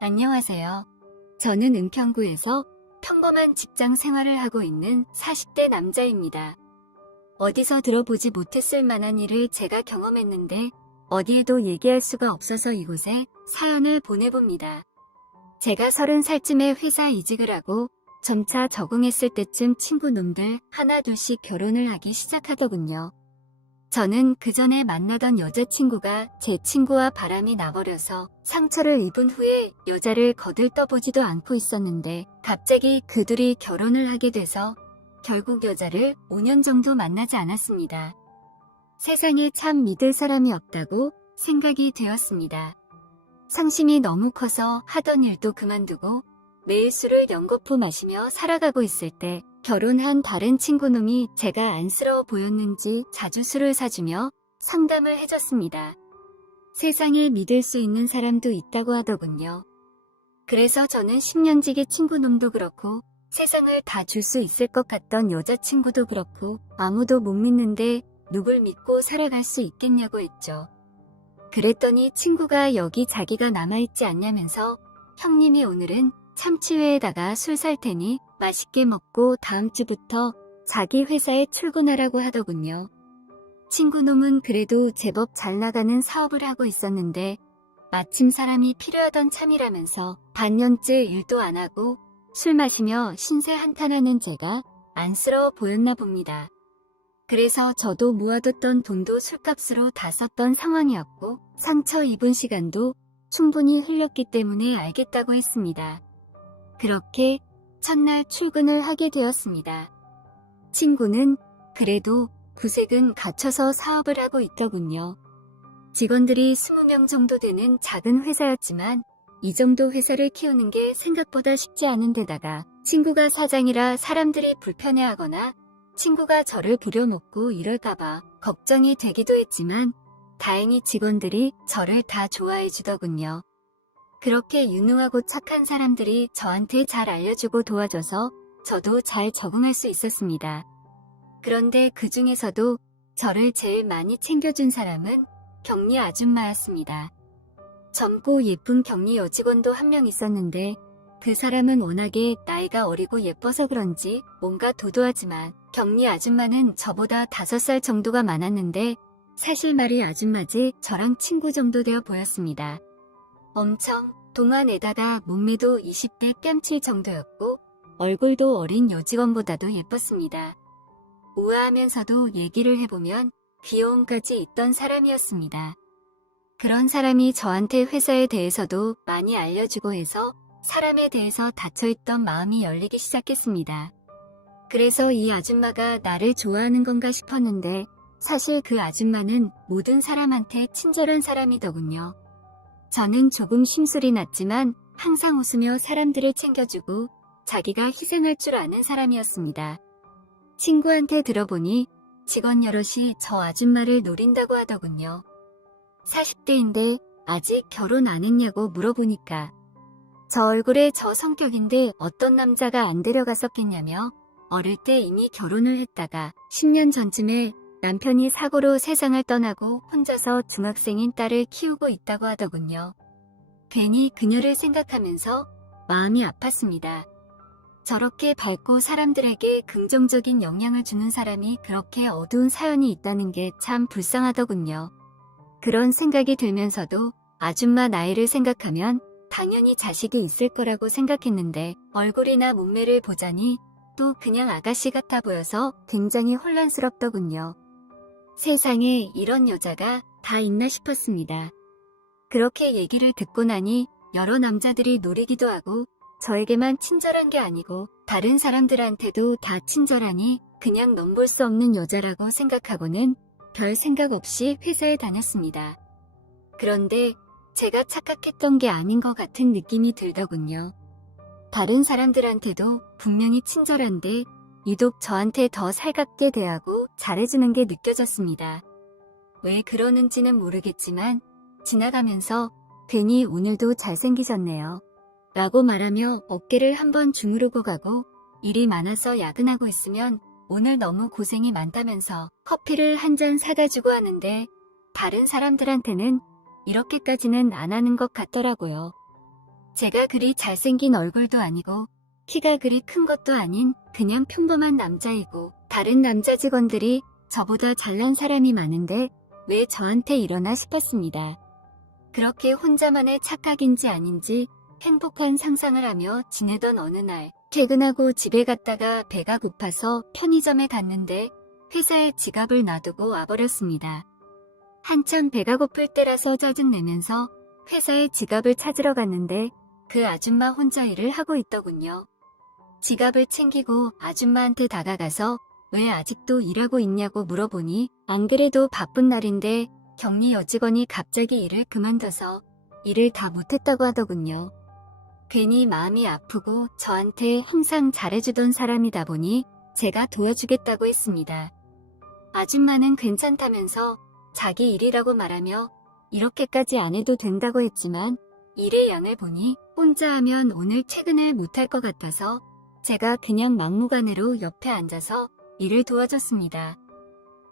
안녕하세요. 저는 은평구에서 평범한 직장 생활을 하고 있는 40대 남자입니다. 어디서 들어보지 못했을 만한 일을 제가 경험했는데 어디에도 얘기할 수가 없어서 이곳에 사연을 보내봅니다. 제가 30살쯤에 회사 이직을 하고 점차 적응했을 때쯤 친구 놈들 하나 둘씩 결혼을 하기 시작하더군요. 저는 그 전에 만나던 여자친구가 제 친구와 바람이 나버려서 상처를 입은 후에 여자를 거들떠보지도 않고 있었는데 갑자기 그들이 결혼을 하게 돼서 결국 여자를 5년 정도 만나지 않았습니다. 세상에 참 믿을 사람이 없다고 생각이 되었습니다. 상심이 너무 커서 하던 일도 그만두고 매일 술을 연거푸 마시며 살아가고 있을 때 결혼한 다른 친구놈이 제가 안쓰러워 보였는지 자주 술을 사주며 상담을 해줬습니다. 세상에 믿을 수 있는 사람도 있다고 하더군요. 그래서 저는 10년지기 친구놈도 그렇고 세상을 다 줄 수 있을 것 같던 여자친구도 그렇고 아무도 못 믿는데 누굴 믿고 살아갈 수 있겠냐고 했죠. 그랬더니 친구가 여기 자기가 남아있지 않냐면서 형님이 오늘은 참치회에다가 술 살 테니 맛있게 먹고 다음 주부터 자기 회사에 출근하라고 하더군요. 친구놈은 그래도 제법 잘 나가는 사업을 하고 있었는데 마침 사람이 필요하던 참이라면서 반년째 일도 안 하고 술 마시며 신세 한탄하는 제가 안쓰러워 보였나 봅니다. 그래서 저도 모아뒀던 돈도 술값으로 다 썼던 상황이었고 상처 입은 시간도 충분히 흘렸기 때문에 알겠다고 했습니다. 그렇게 첫날 출근을 하게 되었습니다. 친구는 그래도 구색은 갖춰서 사업을 하고 있더군요. 직원들이 20명 정도 되는 작은 회사였지만 이 정도 회사를 키우는 게 생각보다 쉽지 않은 데다가 친구가 사장이라 사람들이 불편해하거나 친구가 저를 부려먹고 이럴까봐 걱정이 되기도 했지만 다행히 직원들이 저를 다 좋아해 주더군요. 그렇게 유능하고 착한 사람들이 저한테 잘 알려주고 도와줘서 저도 잘 적응할 수 있었습니다. 그런데 그 중에서도 저를 제일 많이 챙겨준 사람은 격리 아줌마였습니다. 젊고 예쁜 격리 여직원도 한 명 있었는데 그 사람은 워낙에 나이가 어리고 예뻐서 그런지 뭔가 도도하지만 격리 아줌마는 저보다 5살 정도가 많았는데 사실 말이 아줌마지 저랑 친구 정도 되어 보였습니다. 엄청 동안에다가 몸매도 20대 뺨칠 정도였고 얼굴도 어린 여직원보다도 예뻤습니다. 우아하면서도 얘기를 해보면 귀여움까지 있던 사람이었습니다. 그런 사람이 저한테 회사에 대해서도 많이 알려주고 해서 사람에 대해서 닫혀있던 마음이 열리기 시작했습니다. 그래서 이 아줌마가 나를 좋아하는 건가 싶었는데 사실 그 아줌마는 모든 사람한테 친절한 사람이더군요. 저는 조금 심술이 났지만 항상 웃으며 사람들을 챙겨주고 자기가 희생할 줄 아는 사람이었습니다. 친구한테 들어보니 직원 여럿이 저 아줌마를 노린다고 하더군요. 40대인데 아직 결혼 안 했냐고 물어보니까 저 얼굴에 저 성격인데 어떤 남자가 안 데려갔었겠냐며 어릴 때 이미 결혼을 했다가 10년 전쯤에 남편이 사고로 세상을 떠나고 혼자서 중학생인 딸을 키우고 있다고 하더군요. 괜히 그녀를 생각하면서 마음이 아팠습니다. 저렇게 밝고 사람들에게 긍정적인 영향을 주는 사람이 그렇게 어두운 사연이 있다는 게 참 불쌍하더군요. 그런 생각이 들면서도 아줌마 나이를 생각하면 당연히 자식이 있을 거라고 생각했는데 얼굴이나 몸매를 보자니 또 그냥 아가씨 같아 보여서 굉장히 혼란스럽더군요. 세상에 이런 여자가 다 있나 싶었습니다. 그렇게 얘기를 듣고 나니 여러 남자들이 노리기도 하고 저에게만 친절한 게 아니고 다른 사람들한테도 다 친절하니 그냥 넘볼 수 없는 여자라고 생각하고는 별 생각 없이 회사에 다녔습니다. 그런데 제가 착각했던 게 아닌 것 같은 느낌이 들더군요. 다른 사람들한테도 분명히 친절한데 유독 저한테 더 살갑게 대하고 잘해주는 게 느껴졌습니다. 왜 그러는지는 모르겠지만 지나가면서 괜히 오늘도 잘생기셨네요 라고 말하며 어깨를 한번 주무르고 가고 일이 많아서 야근하고 있으면 오늘 너무 고생이 많다면서 커피를 한 잔 사다 주고 하는데 다른 사람들한테는 이렇게까지는 안 하는 것 같더라고요. 제가 그리 잘생긴 얼굴도 아니고 키가 그리 큰 것도 아닌 그냥 평범한 남자이고 다른 남자 직원들이 저보다 잘난 사람이 많은데 왜 저한테 이러나 싶었습니다. 그렇게 혼자만의 착각인지 아닌지 행복한 상상을 하며 지내던 어느 날 퇴근하고 집에 갔다가 배가 고파서 편의점에 갔는데 회사에 지갑을 놔두고 와버렸습니다. 한참 배가 고플 때라서 짜증내면서 회사에 지갑을 찾으러 갔는데 그 아줌마 혼자 일을 하고 있더군요. 지갑을 챙기고 아줌마한테 다가가서 왜 아직도 일하고 있냐고 물어보니 안 그래도 바쁜 날인데 격리 여직원이 갑자기 일을 그만둬서 일을 다 못했다고 하더군요. 괜히 마음이 아프고 저한테 항상 잘해주던 사람이다 보니 제가 도와주겠다고 했습니다. 아줌마는 괜찮다면서 자기 일이라고 말하며 이렇게까지 안 해도 된다고 했지만 일의 양을 보니 혼자 하면 오늘 퇴근을 못할 것 같아서 제가 그냥 막무가내로 옆에 앉아서 일을 도와줬습니다.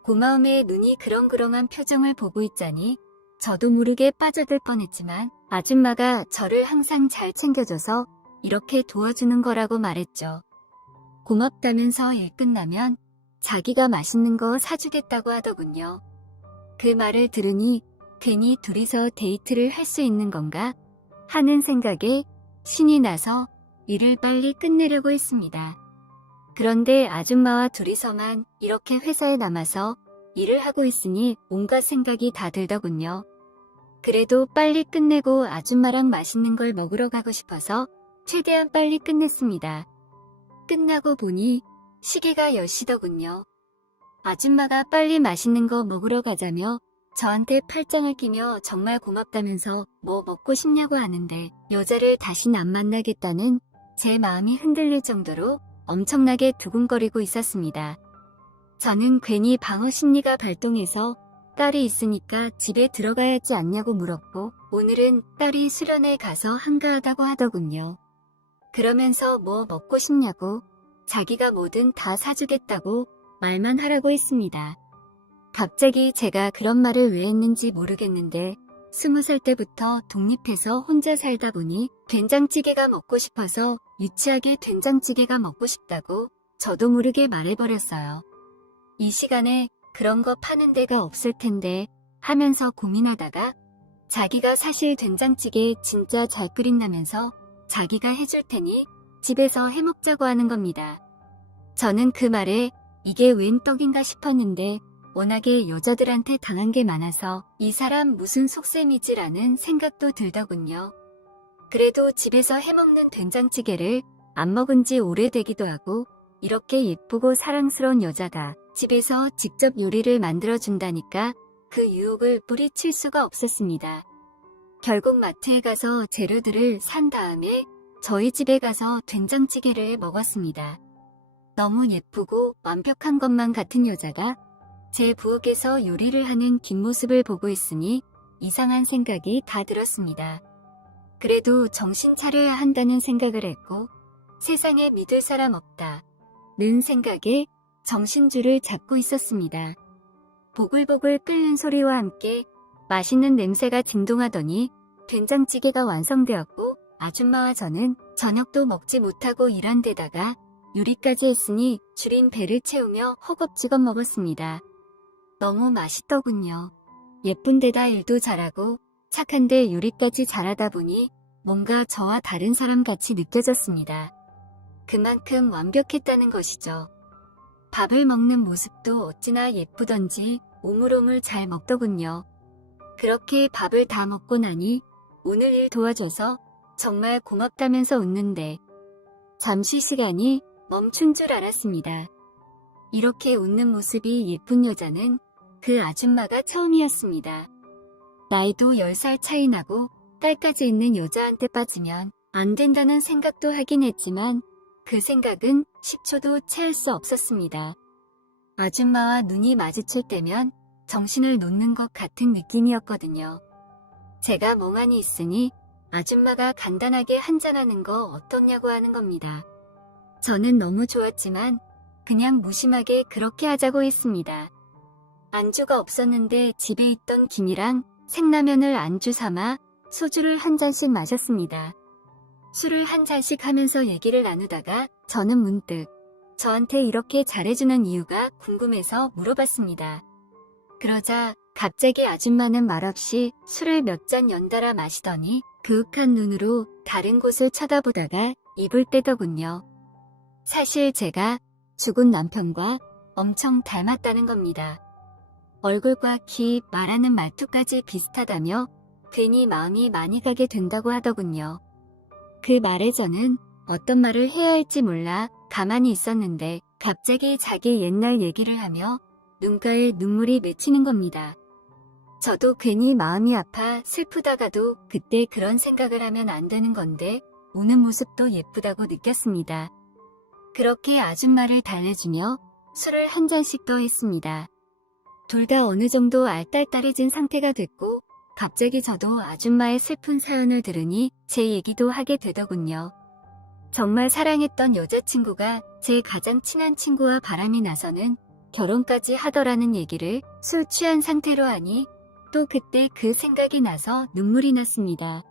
고마움에 눈이 그렁그렁한 표정을 보고 있자니 저도 모르게 빠져들 뻔했지만 아줌마가 저를 항상 잘 챙겨줘서 이렇게 도와주는 거라고 말했죠. 고맙다면서 일 끝나면 자기가 맛있는 거 사주겠다고 하더군요. 그 말을 들으니 괜히 둘이서 데이트를 할 수 있는 건가 하는 생각에 신이 나서 일을 빨리 끝내려고 했습니다. 그런데 아줌마와 둘이서만 이렇게 회사에 남아서 일을 하고 있으니 온갖 생각이 다 들더군요. 그래도 빨리 끝내고 아줌마랑 맛있는 걸 먹으러 가고 싶어서 최대한 빨리 끝냈습니다. 끝나고 보니 시계가 10시더군요. 아줌마가 빨리 맛있는 거 먹으러 가자며 저한테 팔짱을 끼며 정말 고맙다면서 뭐 먹고 싶냐고 하는데 여자를 다신 안 만나겠다는 제 마음이 흔들릴 정도로 엄청나게 두근거리고 있었습니다. 저는 괜히 방어 심리가 발동해서 딸이 있으니까 집에 들어가야 하지 않냐고 물었고 오늘은 딸이 수련회 가서 한가하다고 하더군요. 그러면서 뭐 먹고 싶냐고 자기가 뭐든 다 사주겠다고 말만 하라고 했습니다. 갑자기 제가 그런 말을 왜 했는지 모르겠는데 20살 때부터 독립해서 혼자 살다 보니 된장찌개가 먹고 싶어서 유치하게 된장찌개가 먹고 싶다고 저도 모르게 말해버렸어요. 이 시간에 그런 거 파는 데가 없을 텐데 하면서 고민하다가 자기가 사실 된장찌개 진짜 잘 끓인다면서 자기가 해줄 테니 집에서 해먹자고 하는 겁니다. 저는 그 말에 이게 웬 떡인가 싶었는데 워낙에 여자들한테 당한 게 많아서 이 사람 무슨 속셈이지라는 생각도 들더군요. 그래도 집에서 해먹는 된장찌개를 안 먹은 지 오래되기도 하고 이렇게 예쁘고 사랑스러운 여자가 집에서 직접 요리를 만들어준다니까 그 유혹을 뿌리칠 수가 없었습니다. 결국 마트에 가서 재료들을 산 다음에 저희 집에 가서 된장찌개를 먹었습니다. 너무 예쁘고 완벽한 것만 같은 여자가 제 부엌에서 요리를 하는 뒷모습을 보고 있으니 이상한 생각이 다 들었습니다. 그래도 정신 차려야 한다는 생각을 했고 세상에 믿을 사람 없다는 생각에 정신줄을 잡고 있었습니다. 보글보글 끓는 소리와 함께 맛있는 냄새가 진동하더니 된장찌개가 완성되었고 아줌마와 저는 저녁도 먹지 못하고 일한 데다가 요리까지 했으니 줄인 배를 채우며 허겁지겁 먹었습니다. 너무 맛있더군요. 예쁜 데다 일도 잘하고 착한데 요리까지 잘하다 보니 뭔가 저와 다른 사람 같이 느껴졌습니다. 그만큼 완벽했다는 것이죠. 밥을 먹는 모습도 어찌나 예쁘던지 오물오물 잘 먹더군요. 그렇게 밥을 다 먹고 나니 오늘 일 도와줘서 정말 고맙다면서 웃는데 잠시 시간이 멈춘 줄 알았습니다. 이렇게 웃는 모습이 예쁜 여자는 그 아줌마가 처음이었습니다. 나이도 10살 차이 나고 딸까지 있는 여자한테 빠지면 안 된다는 생각도 하긴 했지만 그 생각은 10초도 채울 수 없었습니다. 아줌마와 눈이 마주칠 때면 정신을 놓는 것 같은 느낌이었거든요. 제가 멍하니 있으니 아줌마가 간단하게 한잔하는 거 어떻냐고 하는 겁니다. 저는 너무 좋았지만 그냥 무심하게 그렇게 하자고 했습니다. 안주가 없었는데 집에 있던 김이랑 생라면을 안주 삼아 소주를 한 잔씩 마셨습니다. 술을 한 잔씩 하면서 얘기를 나누다가 저는 문득 저한테 이렇게 잘해주는 이유가 궁금해서 물어봤습니다. 그러자 갑자기 아줌마는 말없이 술을 몇 잔 연달아 마시더니 그윽한 눈으로 다른 곳을 쳐다보다가 입을 떼더군요. 사실 제가 죽은 남편과 엄청 닮았다는 겁니다. 얼굴과 키, 말하는 말투까지 비슷하다며 괜히 마음이 많이 가게 된다고 하더군요. 그 말에 저는 어떤 말을 해야 할지 몰라 가만히 있었는데 갑자기 자기 옛날 얘기를 하며 눈가에 눈물이 맺히는 겁니다. 저도 괜히 마음이 아파 슬프다가도 그때 그런 생각을 하면 안 되는 건데 우는 모습도 예쁘다고 느꼈습니다. 그렇게 아줌마를 달래주며 술을 한 잔씩 더 했습니다. 둘 다 어느 정도 알딸딸해진 상태가 됐고 갑자기 저도 아줌마의 슬픈 사연을 들으니 제 얘기도 하게 되더군요. 정말 사랑했던 여자친구가 제 가장 친한 친구와 바람이 나서는 결혼까지 하더라는 얘기를 술 취한 상태로 하니 또 그때 그 생각이 나서 눈물이 났습니다.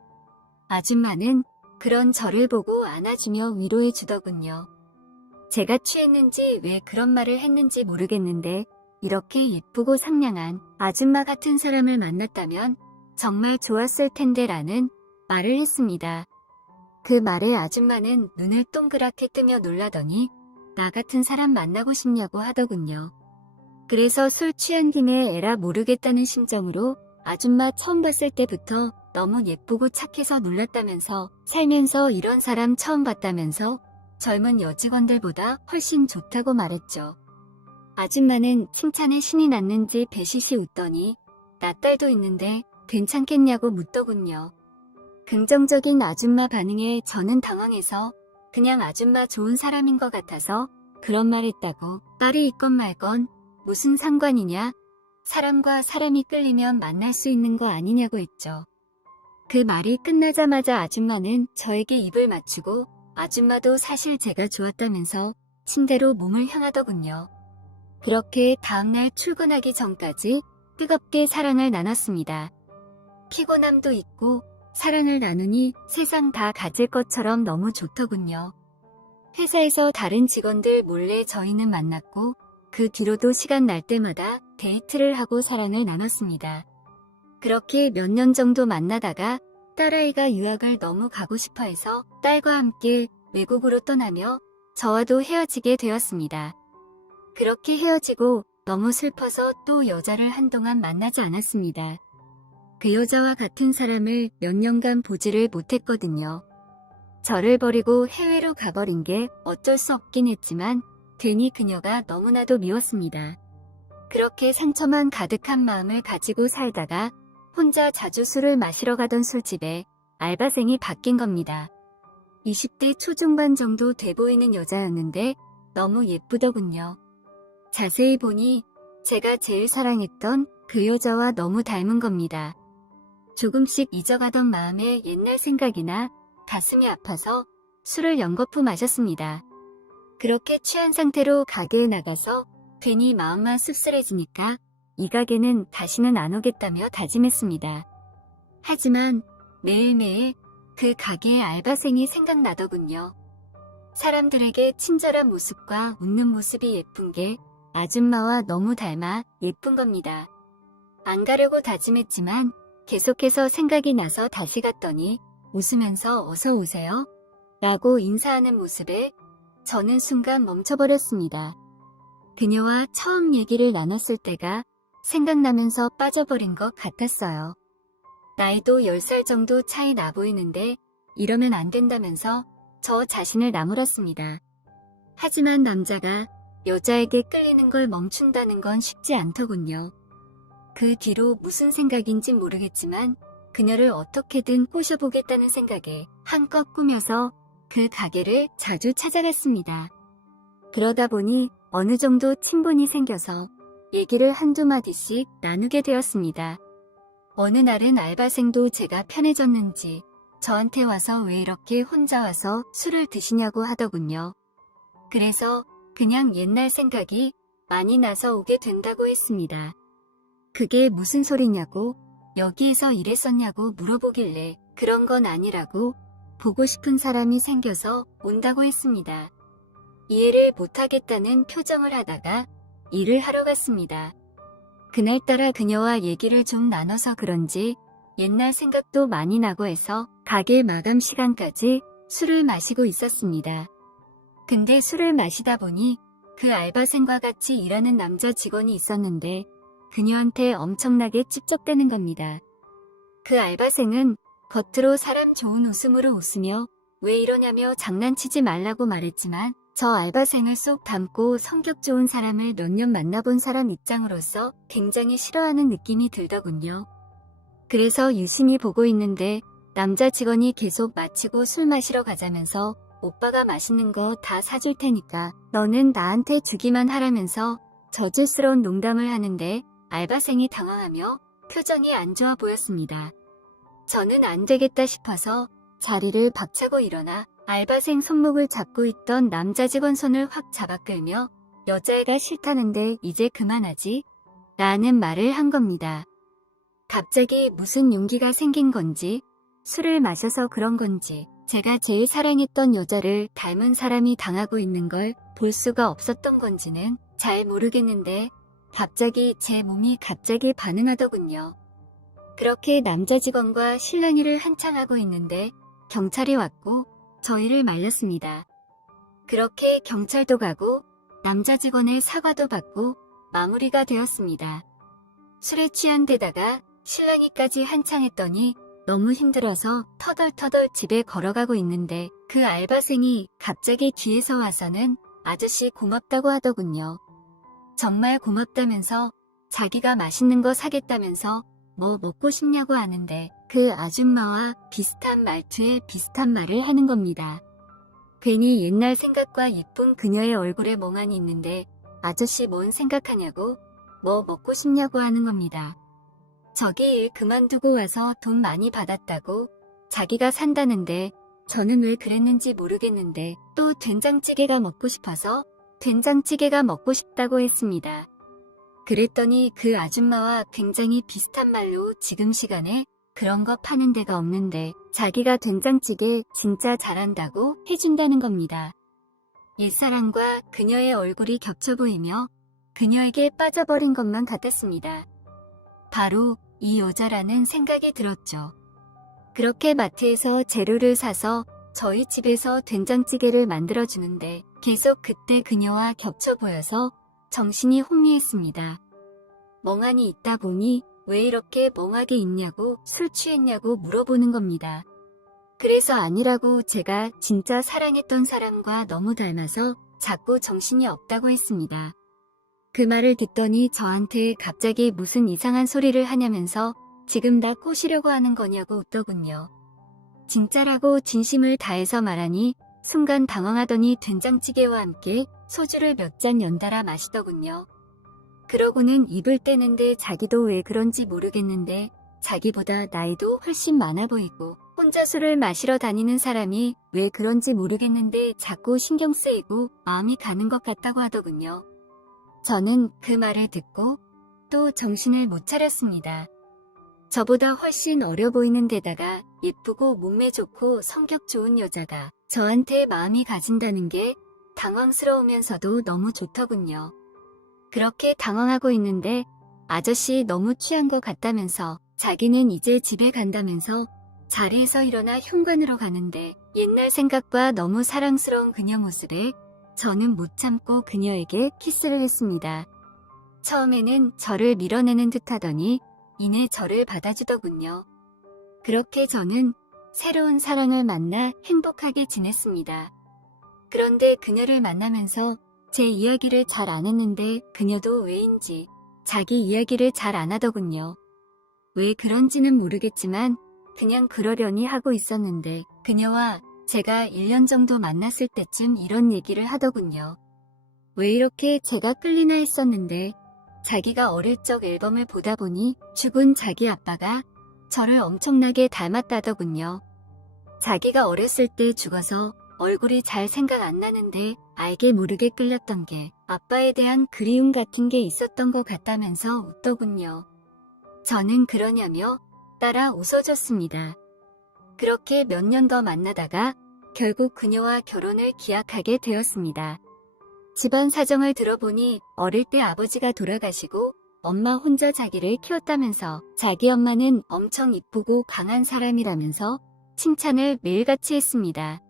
아줌마는 그런 저를 보고 안아주며 위로해 주더군요. 제가 취했는지 왜 그런 말을 했는지 모르겠는데 이렇게 예쁘고 상냥한 아줌마 같은 사람을 만났다면 정말 좋았을 텐데 라는 말을 했습니다. 그 말에 아줌마는 눈을 동그랗게 뜨며 놀라더니 나 같은 사람 만나고 싶냐고 하더군요. 그래서 술 취한 김에 에라 모르겠다는 심정으로 아줌마 처음 봤을 때부터 너무 예쁘고 착해서 놀랐다면서 살면서 이런 사람 처음 봤다면서 젊은 여직원들보다 훨씬 좋다고 말했죠. 아줌마는 칭찬에 신이 났는지 배시시 웃더니 나 딸도 있는데 괜찮겠냐고 묻더군요. 긍정적인 아줌마 반응에 저는 당황해서 그냥 아줌마 좋은 사람인 것 같아서 그런 말 했다고 딸이 있건 말건 무슨 상관이냐? 사람과 사람이 끌리면 만날 수 있는 거 아니냐고 했죠. 그 말이 끝나자마자 아줌마는 저에게 입을 맞추고 아줌마도 사실 제가 좋았다면서 침대로 몸을 향하더군요. 그렇게 다음날 출근하기 전까지 뜨겁게 사랑을 나눴습니다. 피곤함도 있고 사랑을 나누니 세상 다 가질 것처럼 너무 좋더군요. 회사에서 다른 직원들 몰래 저희는 만났고 그 뒤로도 시간 날 때마다 데이트를 하고 사랑을 나눴습니다. 그렇게 몇 년 정도 만나다가 딸아이가 유학을 너무 가고 싶어 해서 딸과 함께 외국으로 떠나며 저와도 헤어지게 되었습니다. 그렇게 헤어지고 너무 슬퍼서 또 여자를 한동안 만나지 않았습니다. 그 여자와 같은 사람을 몇 년간 보지를 못했거든요. 저를 버리고 해외로 가버린 게 어쩔 수 없긴 했지만 괜히 그녀가 너무나도 미웠습니다. 그렇게 상처만 가득한 마음을 가지고 살다가 혼자 자주 술을 마시러 가던 술집에 알바생이 바뀐 겁니다. 20대 초중반 정도 돼 보이는 여자였는데 너무 예쁘더군요. 자세히 보니 제가 제일 사랑했던 그 여자와 너무 닮은 겁니다. 조금씩 잊어가던 마음에 옛날 생각이나 가슴이 아파서 술을 연거푸 마셨습니다. 그렇게 취한 상태로 가게에 나가서 괜히 마음만 씁쓸해지니까 이 가게는 다시는 안 오겠다며 다짐했습니다. 하지만 매일매일 그 가게의 알바생이 생각나더군요. 사람들에게 친절한 모습과 웃는 모습이 예쁜 게 아줌마와 너무 닮아 예쁜 겁니다. 안 가려고 다짐했지만 계속해서 생각이 나서 다시 갔더니 웃으면서 어서 오세요 라고 인사하는 모습에 저는 순간 멈춰버렸습니다. 그녀와 처음 얘기를 나눴을 때가 생각나면서 빠져버린 것 같았어요. 나이도 10살 정도 차이 나 보이는데 이러면 안 된다면서 저 자신을 나무랐습니다. 하지만 남자가 여자에게 끌리는 걸 멈춘다는 건 쉽지 않더군요. 그 뒤로 무슨 생각인진 모르겠지만 그녀를 어떻게든 꼬셔보겠다는 생각에 한껏 꾸며서 그 가게를 자주 찾아갔습니다. 그러다 보니 어느 정도 친분이 생겨서 얘기를 한두 마디씩 나누게 되었습니다. 어느 날은 알바생도 제가 편해졌는지 저한테 와서 왜 이렇게 혼자 와서 술을 드시냐고 하더군요. 그래서 그냥 옛날 생각이 많이 나서 오게 된다고 했습니다. 그게 무슨 소리냐고 여기에서 일했었냐고 물어보길래 그런 건 아니라고 보고 싶은 사람이 생겨서 온다고 했습니다. 이해를 못하겠다는 표정을 하다가 일을 하러 갔습니다. 그날따라 그녀와 얘기를 좀 나눠서 그런지 옛날 생각도 많이 나고 해서 가게 마감 시간까지 술을 마시고 있었습니다. 근데 술을 마시다 보니 그 알바생과 같이 일하는 남자 직원이 있었는데 그녀한테 엄청나게 찝쩍대는 겁니다. 그 알바생은 겉으로 사람 좋은 웃음으로 웃으며 왜 이러냐며 장난치지 말라고 말했지만 저 알바생을 쏙 닮고 성격 좋은 사람을 몇 년 만나본 사람 입장으로서 굉장히 싫어하는 느낌이 들더군요. 그래서 유심히 보고 있는데 남자 직원이 계속 마치고 술 마시러 가자면서 오빠가 맛있는 거 다 사줄 테니까 너는 나한테 주기만 하라면서 저질스러운 농담을 하는데 알바생이 당황하며 표정이 안 좋아 보였습니다. 저는 안 되겠다 싶어서 자리를 박차고 일어나 알바생 손목을 잡고 있던 남자 직원 손을 확 잡아 끌며 여자애가 싫다는데 이제 그만하지? 라는 말을 한 겁니다. 갑자기 무슨 용기가 생긴 건지 술을 마셔서 그런 건지 제가 제일 사랑했던 여자를 닮은 사람이 당하고 있는 걸 볼 수가 없었던 건지는 잘 모르겠는데 갑자기 제 몸이 갑자기 반응하더군요. 그렇게 남자 직원과 실랑이를 한창 하고 있는데 경찰이 왔고 저희를 말렸습니다. 그렇게 경찰도 가고 남자 직원의 사과도 받고 마무리가 되었습니다. 술에 취한 데다가 실랑이까지 한창 했더니 너무 힘들어서 터덜터덜 집에 걸어가고 있는데 그 알바생이 갑자기 뒤에서 와서는 아저씨 고맙다고 하더군요. 정말 고맙다면서 자기가 맛있는 거 사겠다면서 뭐 먹고 싶냐고 하는데 그 아줌마와 비슷한 말투에 비슷한 말을 하는 겁니다. 괜히 옛날 생각과 예쁜 그녀의 얼굴에 멍하니 있는데 아저씨 뭔 생각하냐고 뭐 먹고 싶냐고 하는 겁니다. 저기 일 그만두고 와서 돈 많이 받았다고 자기가 산다는데 저는 왜 그랬는지 모르겠는데 또 된장찌개가 먹고 싶어서 된장찌개가 먹고 싶다고 했습니다. 그랬더니 그 아줌마와 굉장히 비슷한 말로 지금 시간에 그런 거 파는 데가 없는데 자기가 된장찌개 진짜 잘한다고 해준다는 겁니다. 옛사람과 그녀의 얼굴이 겹쳐 보이며 그녀에게 빠져버린 것만 같았습니다. 바로 이 여자라는 생각이 들었죠. 그렇게 마트에서 재료를 사서 저희 집에서 된장찌개를 만들어주는데 계속 그때 그녀와 겹쳐 보여서 정신이 혼미했습니다. 멍하니 있다 보니 왜 이렇게 멍하게 있냐고 술 취했냐고 물어보는 겁니다. 그래서 아니라고 제가 진짜 사랑했던 사람과 너무 닮아서 자꾸 정신이 없다고 했습니다. 그 말을 듣더니 저한테 갑자기 무슨 이상한 소리를 하냐면서 지금 나 꼬시려고 하는 거냐고 웃더군요. 진짜라고 진심을 다해서 말하니 순간 당황하더니 된장찌개와 함께 소주를 몇 잔 연달아 마시더군요. 그러고는 입을 떼는데 자기도 왜 그런지 모르겠는데 자기보다 나이도 훨씬 많아 보이고 혼자 술을 마시러 다니는 사람이 왜 그런지 모르겠는데 자꾸 신경 쓰이고 마음이 가는 것 같다고 하더군요. 저는 그 말을 듣고 또 정신을 못 차렸습니다. 저보다 훨씬 어려 보이는 데다가 예쁘고 몸매 좋고 성격 좋은 여자가 저한테 마음이 가진다는 게 당황스러우면서도 너무 좋더군요. 그렇게 당황하고 있는데 아저씨 너무 취한 것 같다면서 자기는 이제 집에 간다면서 자리에서 일어나 현관으로 가는데 옛날 생각과 너무 사랑스러운 그녀 모습에 저는 못 참고 그녀에게 키스를 했습니다. 처음에는 저를 밀어내는 듯 하더니 이내 저를 받아주더군요. 그렇게 저는 새로운 사랑을 만나 행복하게 지냈습니다. 그런데 그녀를 만나면서 제 이야기를 잘 안 했는데 그녀도 왜인지 자기 이야기를 잘 안 하더군요. 왜 그런지는 모르겠지만 그냥 그러려니 하고 있었는데 그녀와 제가 1년 정도 만났을 때쯤 이런 얘기를 하더군요. 왜 이렇게 제가 끌리나 했었는데 자기가 어릴 적 앨범을 보다 보니 죽은 자기 아빠가 저를 엄청나게 닮았다더군요. 자기가 어렸을 때 죽어서 얼굴이 잘 생각 안 나는데 알게 모르게 끌렸던 게 아빠에 대한 그리움 같은 게 있었던 것 같다면서 웃더군요. 저는 그러냐며 따라 웃어줬습니다. 그렇게 몇 년 더 만나다가 결국 그녀와 결혼을 기약하게 되었습니다. 집안 사정을 들어보니 어릴 때 아버지가 돌아가시고 엄마 혼자 자기를 키웠다면서 자기 엄마는 엄청 이쁘고 강한 사람이라면서 칭찬을 매일같이 했습니다.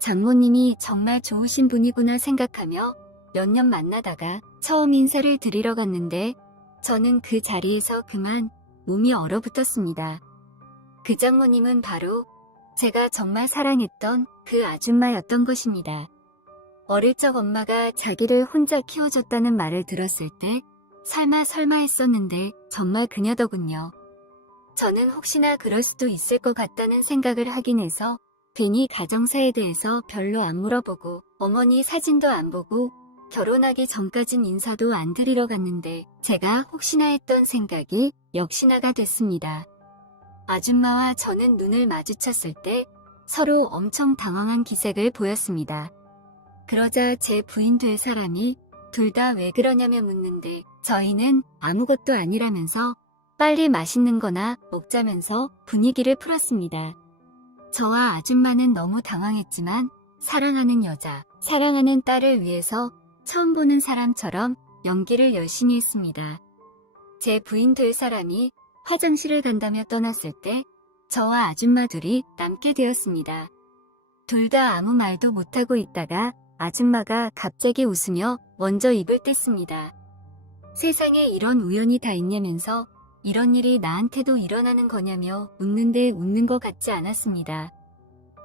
장모님이 정말 좋으신 분이구나 생각하며 몇 년 만나다가 처음 인사를 드리러 갔는데 저는 그 자리에서 그만 몸이 얼어붙었습니다. 그 장모님은 바로 제가 정말 사랑했던 그 아줌마였던 것입니다. 어릴 적 엄마가 자기를 혼자 키워줬다는 말을 들었을 때 설마 했었는데 정말 그녀더군요. 저는 혹시나 그럴 수도 있을 것 같다는 생각을 하긴 해서 괜히 가정사에 대해서 별로 안 물어보고 어머니 사진도 안 보고 결혼하기 전까진 인사도 안 드리러 갔는데 제가 혹시나 했던 생각이 역시나가 됐습니다. 아줌마와 저는 눈을 마주쳤을 때 서로 엄청 당황한 기색을 보였습니다. 그러자 제 부인 될 사람이 둘 다 왜 그러냐며 묻는데 저희는 아무것도 아니라면서 빨리 맛있는 거나 먹자면서 분위기를 풀었습니다. 저와 아줌마는 너무 당황했지만 사랑하는 여자, 사랑하는 딸을 위해서 처음 보는 사람처럼 연기를 열심히 했습니다. 제 부인 될 사람이 화장실을 간다며 떠났을 때 저와 아줌마 둘이 남게 되었습니다. 둘 다 아무 말도 못하고 있다가 아줌마가 갑자기 웃으며 먼저 입을 뗐습니다. 세상에 이런 우연이 다 있냐면서 이런 일이 나한테도 일어나는 거냐며 웃는데 웃는 것 같지 않았습니다.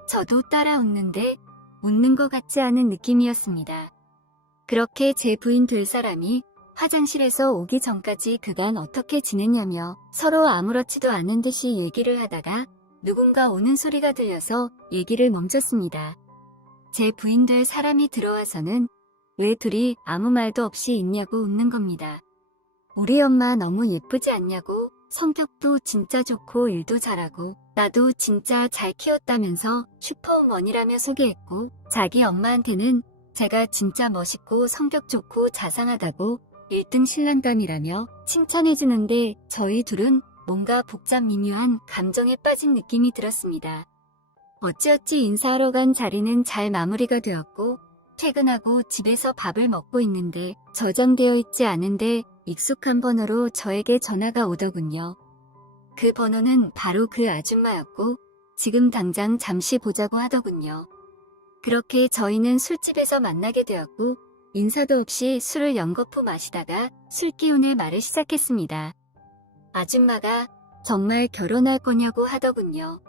저도 따라 웃는데 웃는 것 같지 않은 느낌이었습니다. 그렇게 제 부인 될 사람이 화장실에서 오기 전까지 그간 어떻게 지냈냐며 서로 아무렇지도 않은 듯이 얘기를 하다가 누군가 오는 소리가 들려서 얘기를 멈췄습니다. 제 부인 될 사람이 들어와서는 왜 둘이 아무 말도 없이 있냐고 웃는 겁니다. 우리 엄마 너무 예쁘지 않냐고, 성격도 진짜 좋고 일도 잘하고 나도 진짜 잘 키웠다면서 슈퍼우먼이라며 소개했고 자기 엄마한테는 제가 진짜 멋있고 성격 좋고 자상하다고 1등 신랑감이라며 칭찬해주는데 저희 둘은 뭔가 복잡 미묘한 감정에 빠진 느낌이 들었습니다. 어찌어찌 인사하러 간 자리는 잘 마무리가 되었고 퇴근하고 집에서 밥을 먹고 있는데 저장되어 있지 않은데 익숙한 번호로 저에게 전화가 오더군요. 그 번호는 바로 그 아줌마였고 지금 당장 잠시 보자고 하더군요. 그렇게 저희는 술집에서 만나게 되었고 인사도 없이 술을 연거푸 마시다가 술 기운의 말을 시작했습니다. 아줌마가 정말 결혼할 거냐고 하더군요.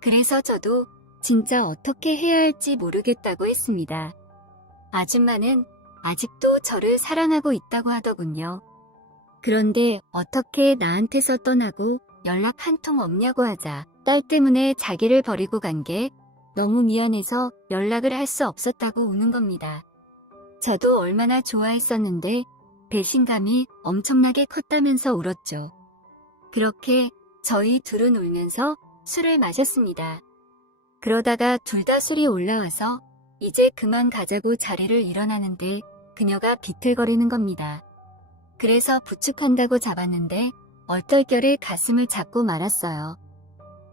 그래서 저도 진짜 어떻게 해야 할지 모르겠다고 했습니다. 아줌마는 아직도 저를 사랑하고 있다고 하더군요. 그런데 어떻게 나한테서 떠나고 연락 한 통 없냐고 하자 딸 때문에 자기를 버리고 간 게 너무 미안해서 연락을 할 수 없었다고 우는 겁니다. 저도 얼마나 좋아했었는데 배신감이 엄청나게 컸다면서 울었죠. 그렇게 저희 둘은 울면서 술을 마셨습니다. 그러다가 둘 다 술이 올라와서 이제 그만 가자고 자리를 일어나는데 그녀가 비틀거리는 겁니다. 그래서 부축한다고 잡았는데 얼떨결에 가슴을 잡고 말았어요.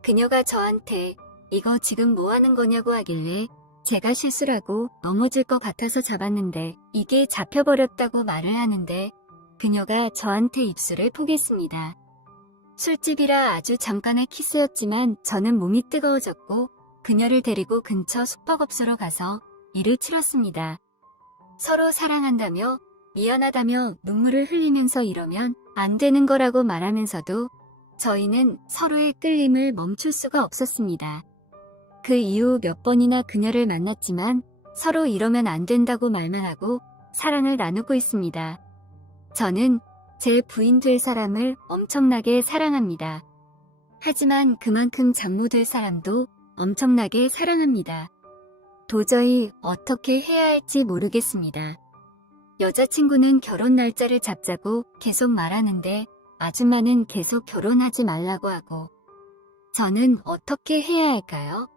그녀가 저한테 이거 지금 뭐 하는 거냐고 하길래 제가 실수라고 넘어질 것 같아서 잡았는데 이게 잡혀버렸다고 말을 하는데 그녀가 저한테 입술을 포겠습니다. 술집이라 아주 잠깐의 키스였지만 저는 몸이 뜨거워졌고 그녀를 데리고 근처 숙박업소로 가서 일을 치렀습니다. 서로 사랑한다며 미안하다며 눈물을 흘리면서 이러면 안 되는 거라고 말하면서도 저희는 서로의 끌림을 멈출 수가 없었습니다. 그 이후 몇 번이나 그녀를 만났지만 서로 이러면 안 된다고 말만 하고 사랑을 나누고 있습니다. 저는 제 부인 될 사람을 엄청나게 사랑합니다. 하지만 그만큼 장모 될 사람도 엄청나게 사랑합니다. 도저히 어떻게 해야 할지 모르겠습니다. 여자친구는 결혼 날짜를 잡자고 계속 말하는데 아줌마는 계속 결혼하지 말라고 하고 저는 어떻게 해야 할까요?